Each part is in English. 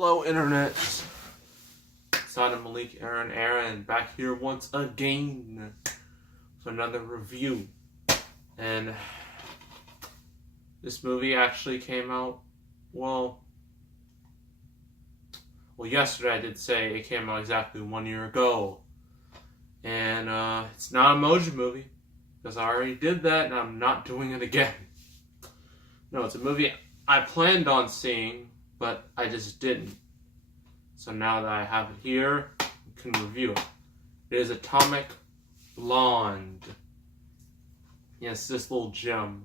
Hello, Internet. Sada Malik, Aaron, back here once again for another review. And this movie actually came out, well, yesterday I did say it came out exactly 1 year ago. And it's not an emoji movie, because I already did that and I'm not doing it again. No, it's a movie I planned on seeing, but I just didn't. So now that I have it here, I can review it. It is Atomic Blonde. Yes, this little gem.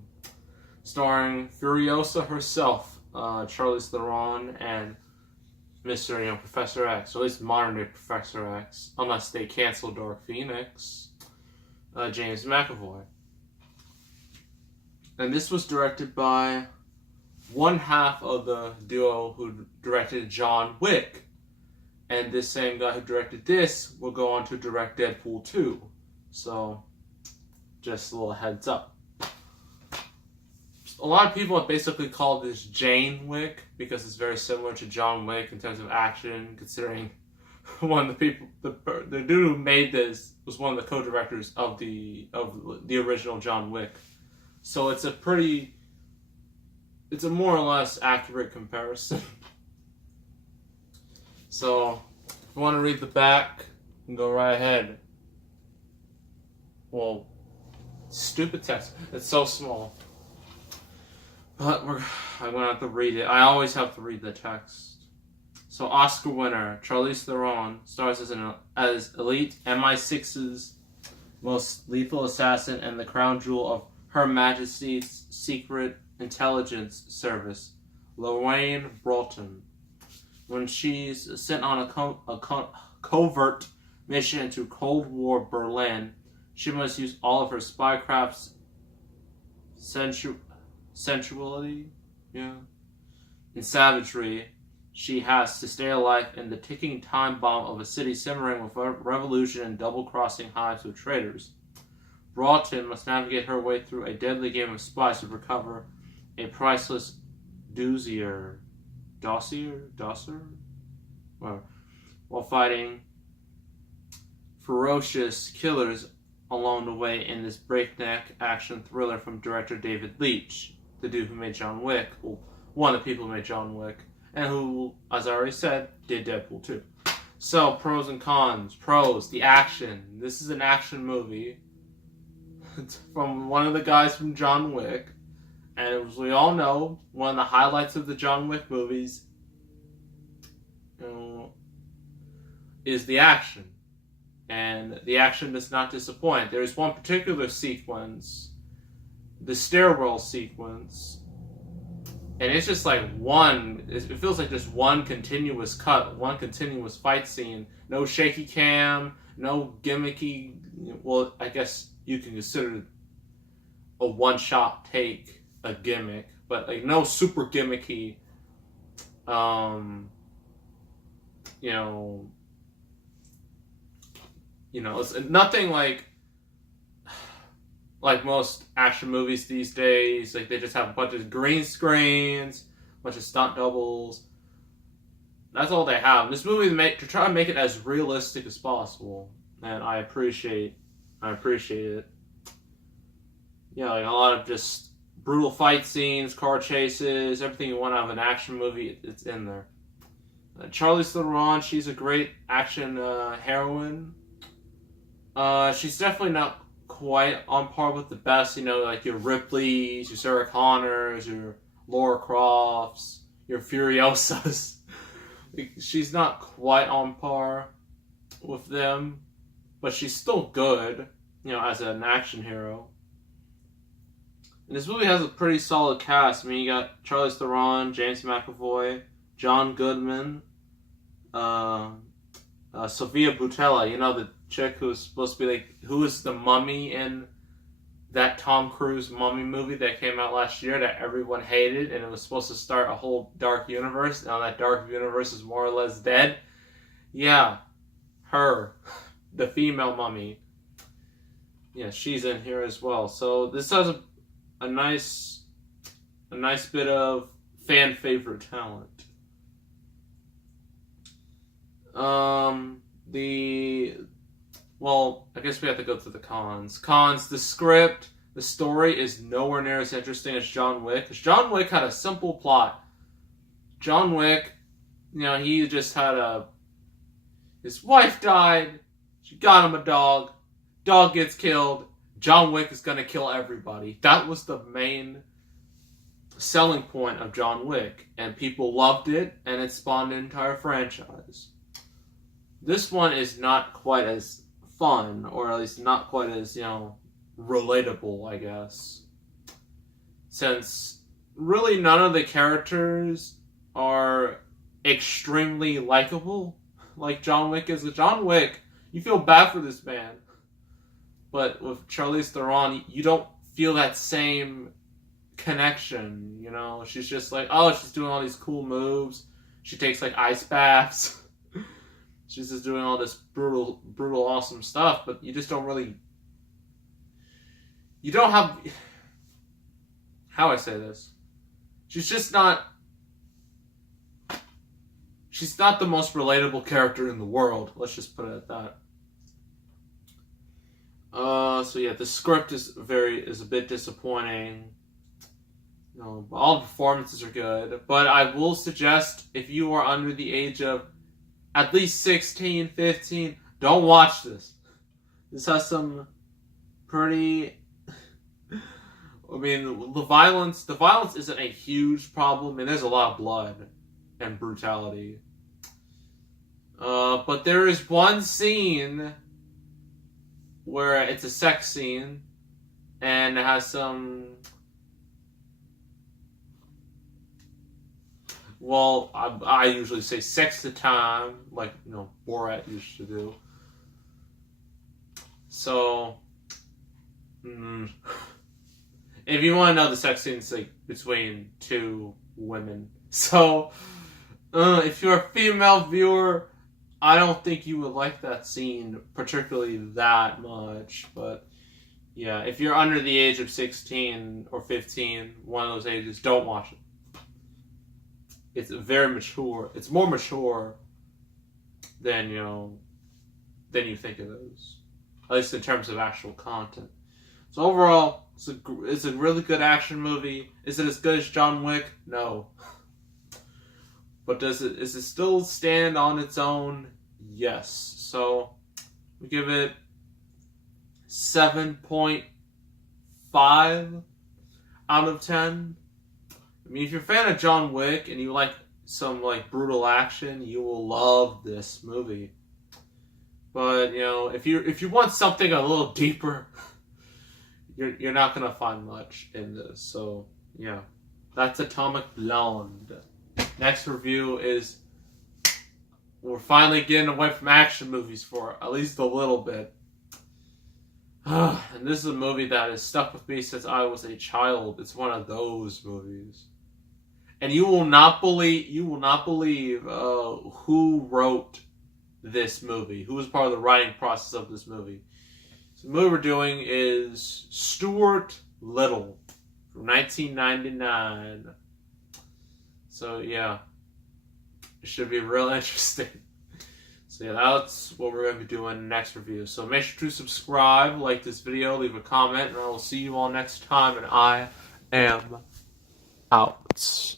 Starring Furiosa herself, Charlize Theron, and Mr. Professor X, or at least modern day Professor X, unless they cancel Dark Phoenix, James McAvoy. And this was directed by one half of the duo who directed John Wick. And this same guy who directed this will go on to direct Deadpool 2. So, just a little heads up. A lot of people have basically called this Jane Wick because it's very similar to John Wick in terms of action, considering one of the people, the dude who made this was one of the co-directors of the original John Wick. So it's a more or less accurate comparison. So, if you want to read the back, you can go right ahead. Well, stupid text. It's so small. But I'm going to have to read it. I always have to read the text. So, Oscar winner Charlize Theron stars as elite MI6's most lethal assassin and the crown jewel of Her Majesty's Secret Intelligence Service, Lorraine Broughton. When she's sent on a covert mission into Cold War Berlin, she must use all of her spycraft's sensuality, and savagery. She has to stay alive in the ticking time bomb of a city simmering with revolution and double-crossing hives of traitors. Broughton must navigate her way through a deadly game of spies to recover a priceless dossier, while fighting ferocious killers along the way in this breakneck action thriller from director David Leitch, the dude who made John Wick, one of the people who made John Wick, and who, as I already said, did Deadpool 2. So, pros and cons. Pros, the action. This is an action movie. It's from one of the guys from John Wick. And as we all know, one of the highlights of the John Wick movies is the action. And the action does not disappoint. There is one particular sequence, the stairwell sequence, and it's just like it feels like just one continuous cut, one continuous fight scene. No shaky cam, no gimmicky, well, I guess you can consider a one-shot take a gimmick, but like no super gimmicky, it's nothing like most action movies these days. Like they just have a bunch of green screens, a bunch of stunt doubles. That's all they have. This movie to try to make it as realistic as possible, and I appreciate it. Yeah, like a lot of just brutal fight scenes, car chases, everything you want out of an action movie, it's in there. Charlize Theron, she's a great action heroine. She's definitely not quite on par with the best, like your Ripleys, your Sarah Connors, your Laura Crofts, your Furiosas. She's not quite on par with them, but she's still good, as an action hero. And this movie has a pretty solid cast. I mean, you got Charlize Theron, James McAvoy, John Goodman, Sofia Boutella, the chick who's supposed to be who is the mummy in that Tom Cruise mummy movie that came out last year that everyone hated, and it was supposed to start a whole dark universe. Now that dark universe is more or less dead. Yeah, her, the female mummy. Yeah, she's in here as well. So this has a nice bit of fan favorite talent. Well, I guess we have to go through the cons. Cons, the script, the story is nowhere near as interesting as John Wick. Because John Wick had a simple plot. John Wick, he just had his wife died, she got him a dog gets killed, John Wick is gonna kill everybody. That was the main selling point of John Wick, and people loved it, and it spawned an entire franchise. This one is not quite as fun, or at least not quite as, relatable, I guess. Since really none of the characters are extremely likable like John Wick is. With John Wick, you feel bad for this man. But with Charlize Theron, you don't feel that same connection, She's just like, she's doing all these cool moves. She takes like ice baths. She's just doing all this brutal, awesome stuff, but you just don't really... You don't have... How I say this? She's not the most relatable character in the world. Let's just put it at that. So yeah, the script is a bit disappointing. All the performances are good, but I will suggest if you are under the age of at least 16, 15, don't watch this. This has some pretty... the violence isn't a huge problem, and there's a lot of blood and brutality. But there is one scene where it's a sex scene, and it has some... Well, I usually say sex to time, like, Borat used to do. So, if you want to know, the sex scene's like between two women. So, if you're a female viewer, I don't think you would like that scene particularly that much. But, yeah, if you're under the age of 16 or 15, one of those ages, don't watch it. It's very mature. It's more mature than you think it is. At least in terms of actual content. So overall, it's a really good action movie. Is it as good as John Wick? No. But does it still stand on its own? Yes. So we give it 7.5 out of 10. If you're a fan of John Wick and you like some brutal action, you will love this movie. But if you want something a little deeper, you're not gonna find much in this. So yeah, that's Atomic Blonde. Next review is we're finally getting away from action movies for at least a little bit. And this is a movie that has stuck with me since I was a child. It's one of those movies. And you will not believe who wrote this movie, who was part of the writing process of this movie. So the movie we're doing is Stuart Little from 1999. So yeah, it should be real interesting. So yeah, that's what we're going to be doing in the next review. So make sure to subscribe, like this video, leave a comment, and I will see you all next time. And I am out.